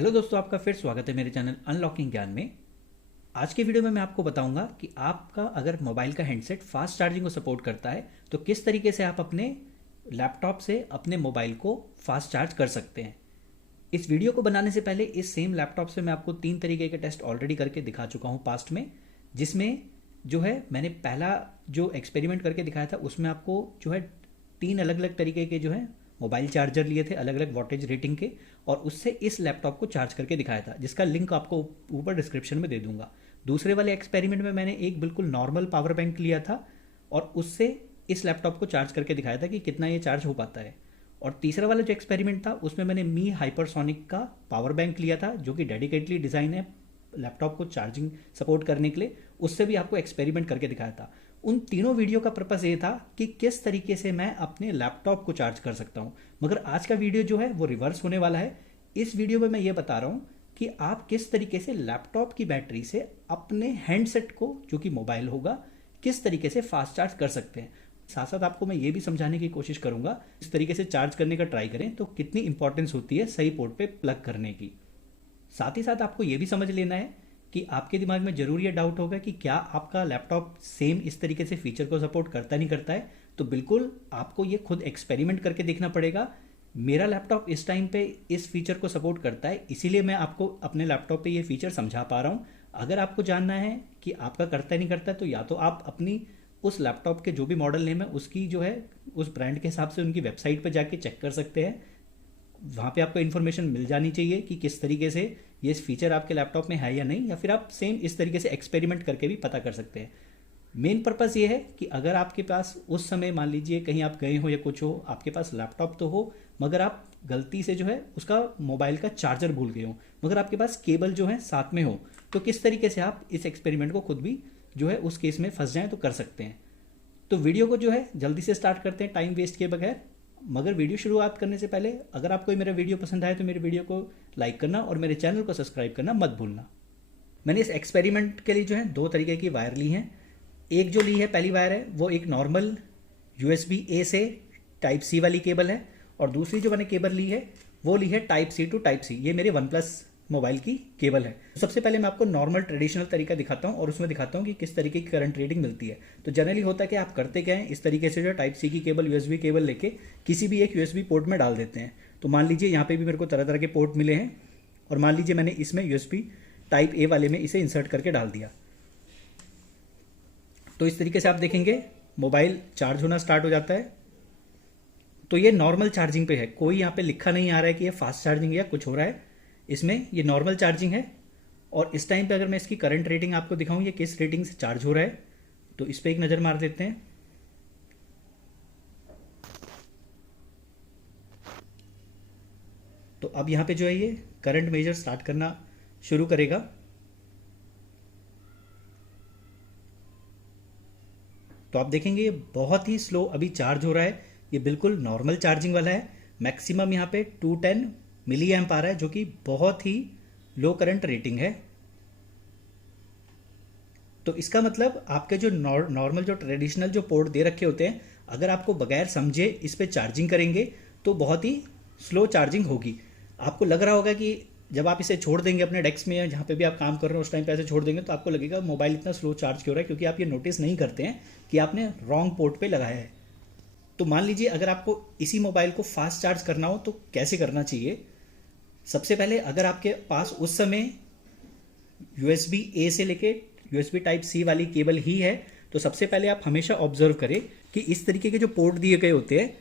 Hello दोस्तों, आपका फिर स्वागत है मेरे चैनल अनलॉकिंग ज्ञान में। आज के वीडियो में मैं आपको बताऊंगा कि आपका अगर मोबाइल का हैंडसेट फास्ट चार्जिंग को सपोर्ट करता है तो किस तरीके से आप अपने लैपटॉप से अपने मोबाइल को फास्ट चार्ज कर सकते हैं। इस वीडियो को बनाने से पहले इस सेम लैपटॉप से मैं आपको 3 तरीके के टेस्ट ऑलरेडी करके दिखा चुका हूँ पास्ट में, जिसमें जो है मैंने पहला जो एक्सपेरिमेंट करके दिखाया था उसमें आपको जो है 3 अलग अलग तरीके के जो है मोबाइल चार्जर लिए थे अलग अलग वॉटेज रेटिंग के, और उससे इस लैपटॉप को चार्ज करके दिखाया था, जिसका लिंक आपको ऊपर डिस्क्रिप्शन में दे दूंगा। दूसरे वाले एक्सपेरिमेंट में मैंने एक बिल्कुल नॉर्मल पावर बैंक लिया था और उससे इस लैपटॉप को चार्ज करके दिखाया था कि कितना ये चार्ज हो पाता है। और तीसरा वाला जो एक्सपेरिमेंट था उसमें मैंने मी हाइपरसोनिक का पावर बैंक लिया था, जो कि डेडिकेटली डिज़ाइन है लैपटॉप को चार्जिंग सपोर्ट करने के लिए। उससे भी आपको एक्सपेरिमेंट करके दिखाया था। उन तीनों वीडियो का पर्पस ये था कि किस तरीके से मैं अपने लैपटॉप को चार्ज कर सकता हूँ, मगर आज का वीडियो जो है वो रिवर्स होने वाला है। इस वीडियो में मैं ये बता रहा हूँ कि आप किस तरीके से लैपटॉप की बैटरी से अपने हैंडसेट को, जो कि मोबाइल होगा, किस तरीके से फास्ट चार्ज कर सकते हैं। साथ साथ आपको मैं ये भी समझाने की कोशिश करूंगा इस तरीके से चार्ज करने का ट्राई करें तो कितनी इंपॉर्टेंस होती है सही पोर्ट पे प्लग करने की। साथ ही साथ आपको ये भी समझ लेना है कि आपके दिमाग में जरूर ये डाउट होगा कि क्या आपका लैपटॉप सेम इस तरीके से फीचर को सपोर्ट करता नहीं करता है। तो बिल्कुल आपको ये खुद एक्सपेरिमेंट करके देखना पड़ेगा। मेरा लैपटॉप इस टाइम पे इस फीचर को सपोर्ट करता है, इसीलिए मैं आपको अपने लैपटॉप पे ये फीचर समझा पा रहा हूँ। अगर आपको जानना है कि आपका करता है नहीं करता है तो या तो आप अपनी उस लैपटॉप के जो भी मॉडल नेम है उसकी जो है उस ब्रांड के हिसाब से उनकी वेबसाइट पर जाके चेक कर सकते हैं। वहाँ पे आपको इन्फॉर्मेशन मिल जानी चाहिए कि किस तरीके से ये फीचर आपके लैपटॉप में है या नहीं, या फिर आप सेम इस तरीके से एक्सपेरिमेंट करके भी पता कर सकते हैं। मेन पर्पस ये है कि अगर आपके पास उस समय मान लीजिए कहीं आप गए हो या कुछ हो, आपके पास लैपटॉप तो हो मगर आप गलती से जो है उसका मोबाइल का चार्जर भूल गए हो, मगर आपके पास केबल जो है साथ में हो, तो किस तरीके से आप इस एक्सपेरिमेंट को खुद भी जो है उस केस में फंस जाएं तो कर सकते हैं। तो वीडियो को जो है जल्दी से स्टार्ट करते हैं टाइम वेस्ट किए बगैर। मगर वीडियो शुरुआत करने से पहले अगर आपको मेरा वीडियो पसंद आए तो मेरे वीडियो को लाइक करना और मेरे चैनल को सब्सक्राइब करना मत भूलना। मैंने इस एक्सपेरिमेंट के लिए जो है 2 तरीके की वायर ली हैं। एक जो ली है पहली वायर है वो एक नॉर्मल USB A से टाइप C वाली केबल है, और दूसरी जो मैंने केबल ली है वो ली है type C to type C। ये मेरे OnePlus मोबाइल की केबल है। सबसे पहले मैं आपको नॉर्मल ट्रेडिशनल तरीका दिखाता हूँ और उसमें दिखाता हूँ कि किस तरीके की करंट रीडिंग मिलती है। तो जनरली होता है कि आप करते क्या है, इस तरीके से जो टाइप C की केबल USB केबल लेके किसी भी एक USB पोर्ट में डाल देते हैं। तो मान लीजिए यहाँ पे भी मेरे को तरह तरह के पोर्ट मिले हैं, और मान लीजिए मैंने इसमें USB टाइप A वाले में इसे इंसर्ट करके डाल दिया। तो इस तरीके से आप देखेंगे मोबाइल चार्ज होना स्टार्ट हो जाता है। तो ये नॉर्मल चार्जिंग पे है, कोई यहाँ पे लिखा नहीं आ रहा है कि ये फास्ट चार्जिंग या कुछ हो रहा है, इसमें ये नॉर्मल चार्जिंग है। और इस टाइम पे अगर मैं इसकी करंट रेटिंग आपको दिखाऊं ये किस रेटिंग से चार्ज हो रहा है, तो इस पे एक नज़र मार देते हैं। तो अब यहाँ पे जो है ये करंट मेजर स्टार्ट करना शुरू करेगा। तो आप देखेंगे ये बहुत ही स्लो अभी चार्ज हो रहा है, ये बिल्कुल नॉर्मल चार्जिंग वाला है। मैक्सिमम यहाँ पे 210 मिली एम्प आ रहा है, जो कि बहुत ही लो करंट रेटिंग है। तो इसका मतलब आपके जो नॉर्मल जो ट्रेडिशनल जो पोर्ट दे रखे होते हैं, अगर आपको बगैर समझे इस पे चार्जिंग करेंगे तो बहुत ही स्लो चार्जिंग होगी। आपको लग रहा होगा कि जब आप इसे छोड़ देंगे अपने डेस्क में या जहाँ पे भी आप काम कर रहे हो उस टाइम पे ऐसे छोड़ देंगे तो आपको लगेगा मोबाइल इतना स्लो चार्ज क्यों हो रहा है, क्योंकि आप ये नोटिस नहीं करते हैं कि आपने रॉन्ग पोर्ट पे लगाया है। तो मान लीजिए अगर आपको इसी मोबाइल को फास्ट चार्ज करना हो तो कैसे करना चाहिए। सबसे पहले अगर आपके पास उस समय USB A से लेके USB टाइप C वाली केबल ही है, तो सबसे पहले आप हमेशा ऑब्जर्व करें कि इस तरीके के जो पोर्ट दिए गए होते हैं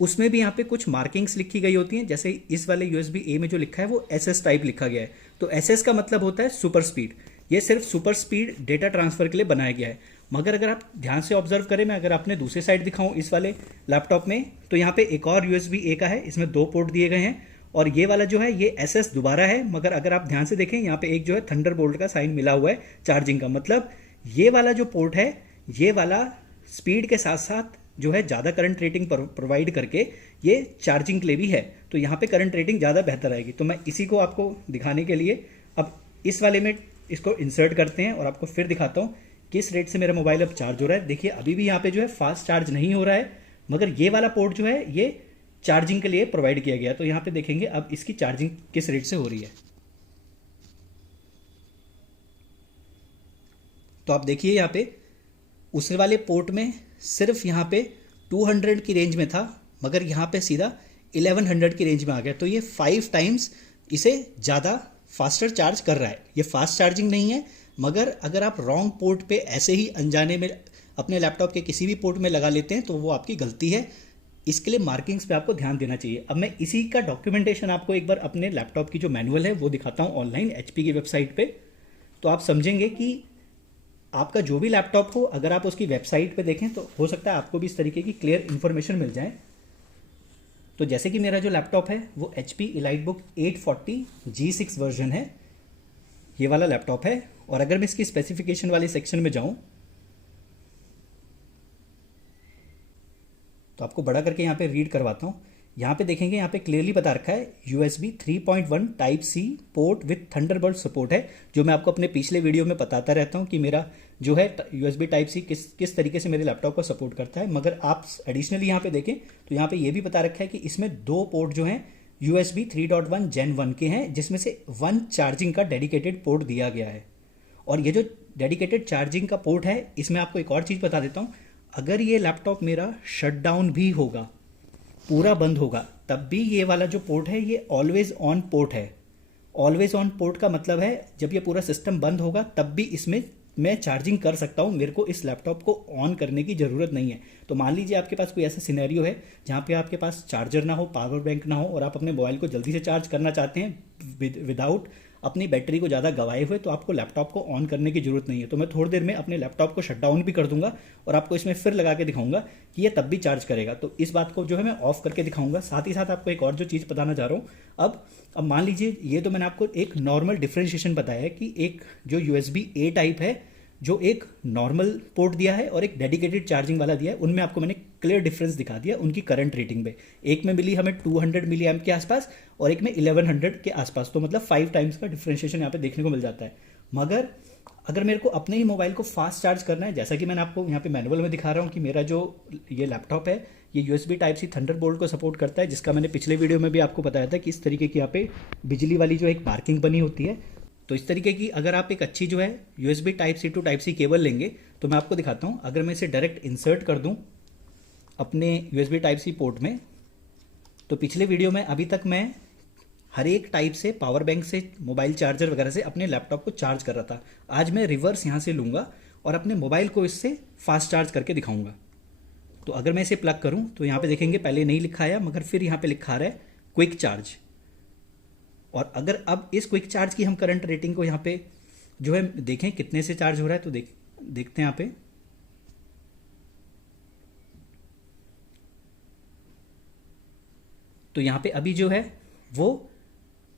उसमें भी यहाँ पे कुछ मार्किंग्स लिखी गई होती हैं। जैसे इस वाले USB A में जो लिखा है वो SS टाइप लिखा गया है। तो SS का मतलब होता है सुपर स्पीड, ये सिर्फ सुपर स्पीड डेटा ट्रांसफर के लिए बनाया गया है। मगर अगर आप ध्यान से ऑब्जर्व करें, मैं अगर आपने दूसरी साइड दिखाऊं इस वाले लैपटॉप में, तो यहाँ पे एक और USB A का है, इसमें 2 पोर्ट दिए गए हैं, और ये वाला जो है ये SS दोबारा है। मगर अगर आप ध्यान से देखें यहाँ पे एक जो है थंडरबोल्ट का साइन मिला हुआ है चार्जिंग का, मतलब ये वाला जो पोर्ट है ये वाला स्पीड के साथ साथ जो है ज़्यादा करंट रेटिंग प्रोवाइड करके ये चार्जिंग के लिए भी है। तो यहाँ पे करंट रेटिंग ज़्यादा बेहतर आएगी। तो मैं इसी को आपको दिखाने के लिए अब इस वाले में इसको इंसर्ट करते हैं और आपको फिर दिखाता हूँ किस रेट से मेरा मोबाइल अब चार्ज हो रहा है। देखिए अभी भी यहाँ पे जो है फास्ट चार्ज नहीं हो रहा है, मगर ये वाला पोर्ट जो है ये चार्जिंग के लिए प्रोवाइड किया गया। तो यहाँ पे देखेंगे अब इसकी चार्जिंग किस रेट से हो रही है। तो आप देखिए यहाँ पे उस वाले पोर्ट में सिर्फ यहाँ पे 200 की रेंज में था, मगर यहाँ पे सीधा 1100 की रेंज में आ गया। तो ये 5 टाइम्स इसे ज़्यादा फास्टर चार्ज कर रहा है। ये फास्ट चार्जिंग नहीं है, मगर अगर आप रॉन्ग पोर्ट पे ऐसे ही अनजाने में अपने लैपटॉप के किसी भी पोर्ट में लगा लेते हैं तो वो आपकी गलती है। इसके लिए मार्किंग्स पे आपको ध्यान देना चाहिए। अब मैं इसी का डॉक्यूमेंटेशन आपको एक बार अपने लैपटॉप की जो मैनुअल है वो दिखाता हूँ ऑनलाइन HP की वेबसाइट पे। तो आप समझेंगे कि आपका जो भी लैपटॉप हो, अगर आप उसकी वेबसाइट पे देखें तो हो सकता है आपको भी इस तरीके की क्लियर इन्फॉर्मेशन मिल जाए। तो जैसे कि मेरा जो लैपटॉप है वो HP EliteBook 840 G6 वर्जन है, ये वाला लैपटॉप है। और अगर मैं इसकी स्पेसिफिकेशन वाले सेक्शन में जाऊं तो आपको बड़ा करके यहाँ पे रीड करवाता हूँ। यहाँ पे देखेंगे, यहाँ पे क्लियरली बता रखा है USB 3.1 type C port with Thunderbolt support है, जो मैं आपको अपने पिछले वीडियो में बताता रहता हूँ कि मेरा जो है USB टाइप C किस तरीके से मेरे लैपटॉप को सपोर्ट करता है। मगर आप एडिशनली यहाँ पे देखें तो यहाँ पे ये भी बता रखा है कि इसमें 2 पोर्ट जो हैं USB 3.1 Gen 1 के हैं, जिसमें से 1 चार्जिंग का डेडिकेटेड पोर्ट दिया गया है। और ये जो डेडिकेटेड चार्जिंग का पोर्ट है, इसमें आपको एक और चीज़ बता देता हूँ, अगर ये लैपटॉप मेरा शट डाउन भी होगा, पूरा बंद होगा, तब भी ये वाला जो पोर्ट है ये ऑलवेज ऑन पोर्ट है। ऑलवेज ऑन पोर्ट का मतलब है जब ये पूरा सिस्टम बंद होगा तब भी इसमें मैं चार्जिंग कर सकता हूँ, मेरे को इस लैपटॉप को ऑन करने की ज़रूरत नहीं है। तो मान लीजिए आपके पास कोई ऐसा सिनेरियो है जहाँ पे आपके पास चार्जर ना हो, पावर बैंक ना हो, और आप अपने मोबाइल को जल्दी से चार्ज करना चाहते हैं विदाउट अपनी बैटरी को ज़्यादा गवाए हुए, तो आपको लैपटॉप को ऑन करने की ज़रूरत नहीं है। तो मैं थोड़ी देर में अपने लैपटॉप को शट डाउन भी कर दूंगा और आपको इसमें फिर लगा के दिखाऊंगा कि ये तब भी चार्ज करेगा। तो इस बात को जो है मैं ऑफ करके दिखाऊंगा। साथ ही साथ आपको एक और जो चीज़ बताना चाह रहा हूँ, अब मान लीजिए ये तो मैंने आपको एक नॉर्मल डिफ्रेंशिएशन बताया है कि एक जो USB A टाइप है, जो एक नॉर्मल पोर्ट दिया है और एक डेडिकेटेड चार्जिंग वाला दिया है, उनमें आपको मैंने क्लियर डिफरेंस दिखा दिया उनकी करंट रेटिंग में। एक में मिली हमें 200 मिली एम्प के आसपास और एक में 1100 के आसपास। तो मतलब 5 टाइम्स का डिफरेंशिएशन यहाँ पे देखने को मिल जाता है। मगर अगर मेरे को अपने ही मोबाइल को फास्ट चार्ज करना है, जैसा कि मैंने आपको यहाँ पे मैनुअल में दिखा रहा हूँ कि मेरा जो ये लैपटॉप है ये USB टाइप C थंडरबोल्ट को सपोर्ट करता है, जिसका मैंने पिछले वीडियो में भी आपको बताया था कि इस तरीके की यहाँ पे बिजली वाली जो एक मार्किंग बनी होती है। तो इस तरीके की अगर आप एक अच्छी जो है USB type C to type C cable लेंगे तो मैं आपको दिखाता हूँ। अगर मैं इसे डायरेक्ट इंसर्ट कर दूँ अपने USB टाइप C पोर्ट में, तो पिछले वीडियो में अभी तक मैं हर एक टाइप से पावर बैंक से, मोबाइल चार्जर वगैरह से अपने लैपटॉप को चार्ज कर रहा था। आज मैं रिवर्स यहाँ से लूँगा और अपने मोबाइल को इससे फास्ट चार्ज करके दिखाऊंगा। तो अगर मैं इसे प्लग करूँ तो यहाँ पे देखेंगे पहले नहीं लिखा आया, मगर फिर यहाँ पे लिखा रहा है क्विक चार्ज। और अगर अब इस क्विक चार्ज की हम करंट रेटिंग को यहाँ पे जो है देखें कितने से चार्ज हो रहा है, तो देखते हैं यहाँ पे। तो यहाँ पे अभी जो है वो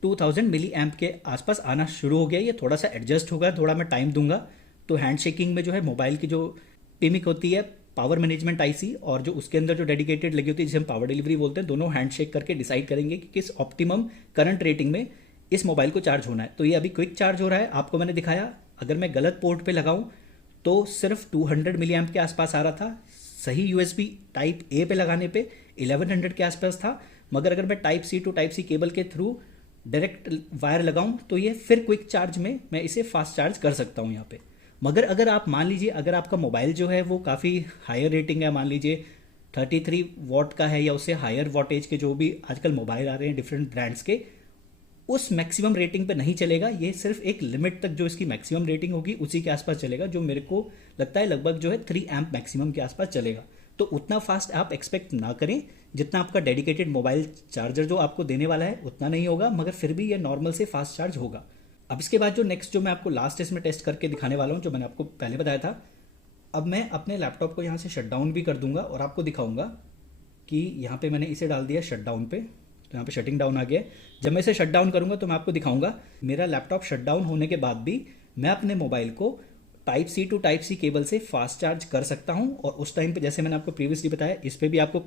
2000 मिली एम्प के आसपास आना शुरू हो गया। ये थोड़ा सा एडजस्ट होगा, थोड़ा मैं टाइम दूंगा। तो हैंड शेकिंग में जो है मोबाइल की जो पिमिक होती है, पावर मैनेजमेंट IC, और जो उसके अंदर जो डेडिकेटेड लगी होती है जिसे हम पावर डिलीवरी बोलते हैं, दोनों हैंड शेक करके डिसाइड करेंगे कि किस ऑप्टिमम करंट रेटिंग में इस मोबाइल को चार्ज होना है। तो ये अभी क्विक चार्ज हो रहा है, आपको मैंने दिखाया। अगर मैं गलत पोर्ट पे लगाऊं तो सिर्फ 200 मिली एम्प के आसपास आ रहा था, सही USB टाइप A पे लगाने पे 1100 के आसपास था। मगर अगर मैं type C to type C cable के थ्रू डायरेक्ट वायर लगाऊं तो ये फिर क्विक चार्ज में मैं इसे फास्ट चार्ज कर सकता हूं यहाँ पे। मगर अगर आप मान लीजिए अगर आपका मोबाइल जो है वो काफ़ी हायर रेटिंग है, मान लीजिए 33 वॉट का है या उससे हायर वॉटेज के जो भी आजकल मोबाइल आ रहे हैं डिफरेंट ब्रांड्स के, उस मैक्सिमम रेटिंग पे नहीं चलेगा। ये सिर्फ एक लिमिट तक जो इसकी मैक्सिमम रेटिंग होगी उसी के आसपास चलेगा, जो मेरे को लगता है लगभग जो है 3 एम्प मैक्सिमम के आसपास चलेगा। तो उतना फास्ट आप एक्सपेक्ट ना करें, जितना आपका डेडिकेटेड मोबाइल चार्जर जो आपको देने वाला है उतना नहीं होगा, मगर फिर भी ये नॉर्मल से फास्ट चार्ज होगा। अब इसके बाद जो नेक्स्ट जो मैं आपको लास्ट इसमें टेस्ट करके दिखाने वाला हूँ, जो मैंने आपको पहले बताया था, अब मैं अपने लैपटॉप को यहाँ से शट डाउन भी कर दूंगा और आपको दिखाऊंगा कि यहाँ पे मैंने इसे डाल दिया शट डाउन पे, तो यहाँ पे शटिंग डाउन आ गया। जब मैं इसे शट डाउन करूँगा तो मैं आपको दिखाऊंगा मेरा लैपटॉप शट डाउन होने के बाद भी मैं अपने मोबाइल को type C to type C cable से फास्ट चार्ज कर सकता हूँ। और उस टाइम पे जैसे मैंने आपको प्रीवियसली बताया, इस पर भी आपको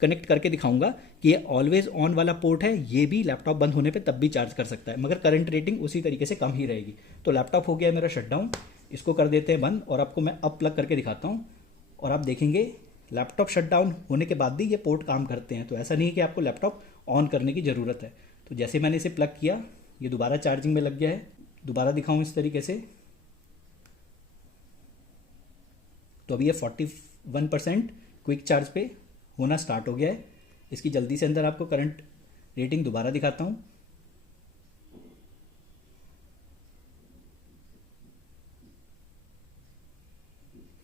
कनेक्ट करके दिखाऊंगा कि ये ऑलवेज ऑन वाला पोर्ट है, ये भी लैपटॉप बंद होने पे तब भी चार्ज कर सकता है, मगर करंट रेटिंग उसी तरीके से कम ही रहेगी। तो लैपटॉप हो गया मेरा शट डाउन, इसको कर देते हैं बंद और आपको मैं अब प्लग करके दिखाता हूँ। और आप देखेंगे लैपटॉप शट डाउन होने के बाद भी ये पोर्ट काम करते हैं। तो ऐसा नहीं है कि आपको लैपटॉप ऑन करने की ज़रूरत है। तो जैसे मैंने इसे प्लग किया, ये दोबारा चार्जिंग में लग गया है। दोबारा दिखाऊँ इस तरीके से, तो अभी ये 41% क्विक चार्ज पे होना स्टार्ट हो गया है। इसकी जल्दी से अंदर आपको करंट रेटिंग दोबारा दिखाता हूँ।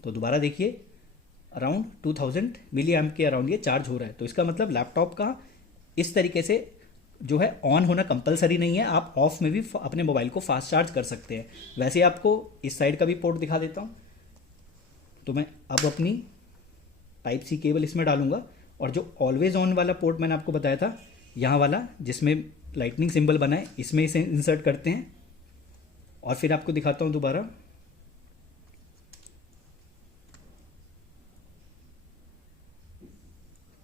तो दोबारा देखिए, अराउंड 2000 मिली एम्प के अराउंड ये चार्ज हो रहा है। तो इसका मतलब लैपटॉप का इस तरीके से जो है ऑन होना कंपलसरी नहीं है, आप ऑफ में भी अपने मोबाइल को फास्ट चार्ज कर सकते हैं। वैसे आपको इस साइड का भी पोर्ट दिखा देता हूँ। तो मैं अब अपनी टाइप सी केबल इसमें डालूंगा, और जो ऑलवेज ऑन वाला पोर्ट मैंने आपको बताया था, यहाँ वाला जिसमें लाइटनिंग सिंबल बना है, इसमें इसे इंसर्ट करते हैं। और फिर आपको दिखाता हूँ दोबारा।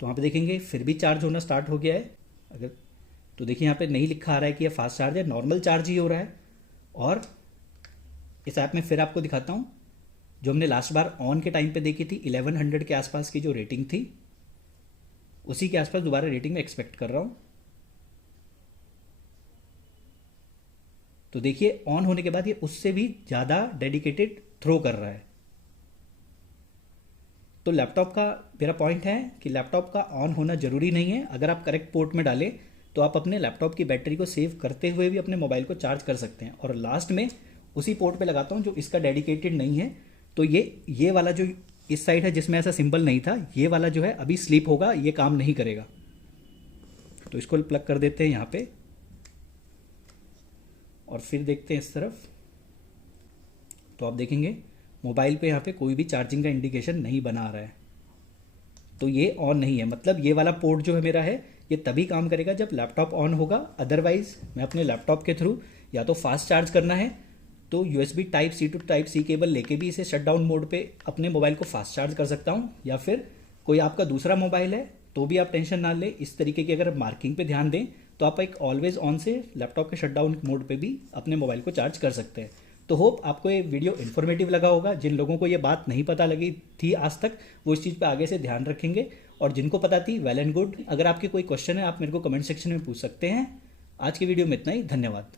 तो वहाँ पे देखेंगे फिर भी चार्ज होना स्टार्ट हो गया है। अगर तो देखिए यहाँ पे नहीं लिखा आ रहा है कि ये फास्ट चार्ज है, नॉर्मल चार्ज ही हो रहा है। और इस ऐप में फिर आपको दिखाता हूँ, जो हमने लास्ट बार ऑन के टाइम पे देखी थी 1100 के आसपास की जो रेटिंग थी, उसी के आसपास दोबारा रेटिंग में एक्सपेक्ट कर रहा हूँ। तो देखिए ऑन होने के बाद ये उससे भी ज़्यादा डेडिकेटेड थ्रो कर रहा है। तो लैपटॉप का मेरा पॉइंट है कि लैपटॉप का ऑन होना ज़रूरी नहीं है। अगर आप करेक्ट पोर्ट में डालें तो आप अपने लैपटॉप की बैटरी को सेव करते हुए भी अपने मोबाइल को चार्ज कर सकते हैं। और लास्ट में उसी पोर्ट पे लगाता हूँ जो इसका डेडिकेटेड नहीं है। तो ये वाला जो इस साइड है जिसमें ऐसा सिंबल नहीं था, ये वाला जो है अभी स्लीप होगा, ये काम नहीं करेगा। तो इसको प्लग कर देते हैं यहाँ पे, और फिर देखते हैं इस तरफ। तो आप देखेंगे मोबाइल पे यहाँ पे कोई भी चार्जिंग का इंडिकेशन नहीं बना आ रहा है। तो ये ऑन नहीं है, मतलब ये वाला पोर्ट जो है मेरा है, ये तभी काम करेगा जब लैपटॉप ऑन होगा। अदरवाइज मैं अपने लैपटॉप के थ्रू या तो फास्ट चार्ज करना है तो USB type C to type C cable लेके भी इसे शटडाउन मोड पे अपने मोबाइल को फास्ट चार्ज कर सकता हूँ। या फिर कोई आपका दूसरा मोबाइल है तो भी आप टेंशन ना लें, इस तरीके की अगर मार्किंग पे ध्यान दें तो आप एक ऑलवेज ऑन से लैपटॉप के शटडाउन मोड पे भी अपने मोबाइल को चार्ज कर सकते हैं। तो होप आपको ये वीडियो इन्फॉर्मेटिव लगा होगा। जिन लोगों को ये बात नहीं पता लगी थी आज तक, वो इस चीज़ पे आगे से ध्यान रखेंगे, और जिनको पता थी वेल एंड गुड। अगर आपके कोई क्वेश्चन है आप मेरे को कमेंट सेक्शन में पूछ सकते हैं। आज की वीडियो में इतना ही, धन्यवाद।